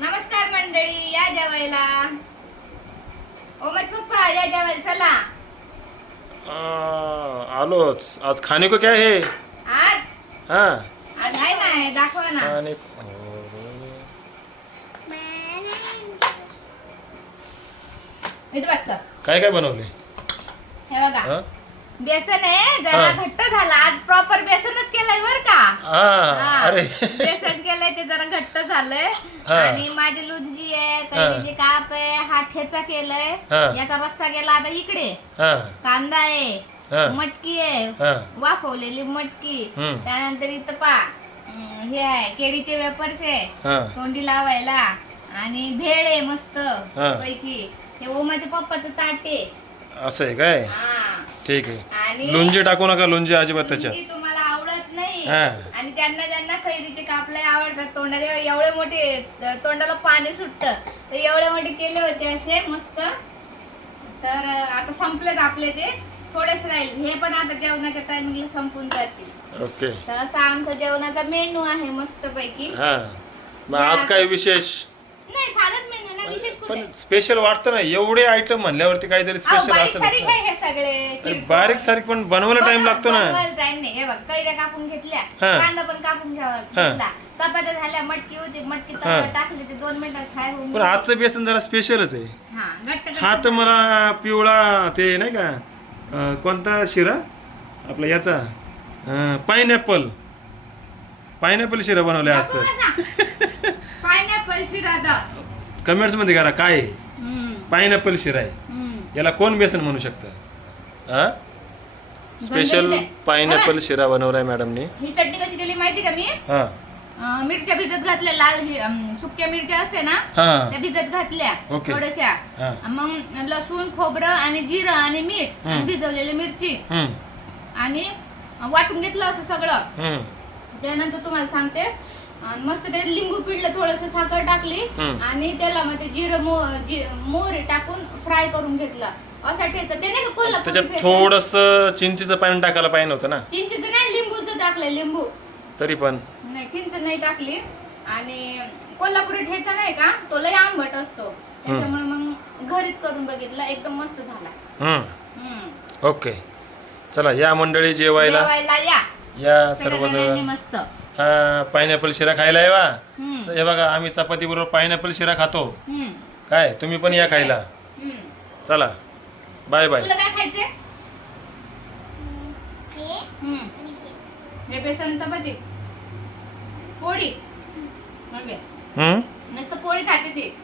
नमस्कार मंडळी या जेवायला. ओमज पप्पा या जेवायला चला. आ, आलोच. आज खाने को क्या है? आज? हा. आज आहे ना दाखवा ना. खाने इथं. काय काय बनवले? हे बघा. हा? बेसन आहे जरा हा. घट्ट झाला. आज प्रॉपर बेसनच केलंय बर का? हा हा, अरे. बेसन केलंय ते जरा घट्ट झालंय. हा. आणि माझी लुंजी आहे कैरीचे काप आहे हा ठेचा केलंय. हा. याचा रस्सा गेला आता इकडे. हा. कांदा आहे. मटकी आहे. हा. वाफवलेली मटकी. हम्म. त्यानंतर इथं पा अं, हे आहे केळीचे वेपर्स आहे. हा. तोंडी लावायला. आणि भेळ आहे मस्त. पैकी. हे ओमाच्या पप्पाचं ताट आहे. असं आहे काय? हा. ठीक आहे. आणि लोणची टाकू नका लोणची अजिबात त्याच्यात. तुम्हाला आवडत नाही. हा. आणि ज्यांना ज्यांना खैरीचे कापले आवडतात तोंडाला एवढे मोठे तोंडाला पाणी सुटतं तर एवढे मोठे केले होते असे मस्त. तर अं, आता संपलेत आपले ते. थोडेच राहील. हे पण आता जेवणाच्या टायमिंगला संपून जातील. ओके. तर असा आमचा जेवणाचा मेनू आहे मस्त पैकी हा. मग आज काय विशेष नाही साधाच मेनू ना विशेष कुठे पण स्पेशल वाटतं ना एवढे आयटम म्हणल्यावरती काहीतरी स्पेशल हे सगळे. बारीक सारीक पण बनवायला टाइम लागतो ना. time नाही. हे बघ कैऱ्या कापून घेतल्या. कांदा पण कापून घ्यावा. घेतला. चपात्या झाल्या मटकी होती मटकी. तव्यावर टाकली ते दोन मिनिटात फ्राय होऊन पण. आजचं बेसन जरा स्पेशलच आहे. हा तर मला पिवळा ते नाही का कोणता शिरा? आपला याचा पायनॅपल पायनॅपल शिरा बनवले आज तर पायनॅपल शिरादा कमेंट्समध्ये करा काय आहे? पायनॅपल शिरा आहे. याला कोण बेसन म्हणू शकतं? हा? स्पेशल. पायनॅपल शिरा बनवलाय मॅडमनी. ही चटणी कशी केली माहिती का मी? हा. अं, मिरच्या भिजत घातल्या लाल हि- अं, सुक्या मिरच्या असते ना हा. त्या भिजत घातल्या ओके. थोड्याशा. हा. मग लसूण खोबरं आणि जिरं आणि मीठ आणि हम्म. भिजवलेली मिरची. हम्म, आणि वाटून घेतलं असं सगळं. हम्म, त्यानंतर तुम्हाला सांगते. आणि मस्त ते लिंबू पिळलं थोडस साखर टाकली हम्म. आणि त्याला मग ते जिरं मो जि- मोहरी टाकून फ्राय करून घेतलं. असा ठेचा. ते नाही का कोल्हापूर त्याच्यात थोडस चिंचेचं पाणी टाकायला पाहिजे होतं ना? चिंचेचं नाही लिंबूचं टाकलंय लिंबू. तरी पण. नाही चिंच नाही टाकली. आणि कोल्हापुरी ठेचा नाही का? तो लय आंबट असतो. त्याच्यामुळे मग घरीच करून बघितला. एकदम मस्त झाला. हम्म, हम्म. ओके. चला या मंडळी जेवायला. जेवायला या. या सगळ्यांनी सर्वजण. मस्त. हा पायनॅपल शिरा खायला येवा. हे बघा आम्ही चपाती बरोबर पायनॅपल शिरा खातो. हम्म. काय? तुम्ही पण या खायला. हम्म. चला. बाय बाय तुला काय खायचंय? हम्म. हे. बेसन चपाती. पोळी. मग घे. हम्म? नुसतं पोळी खाते ती.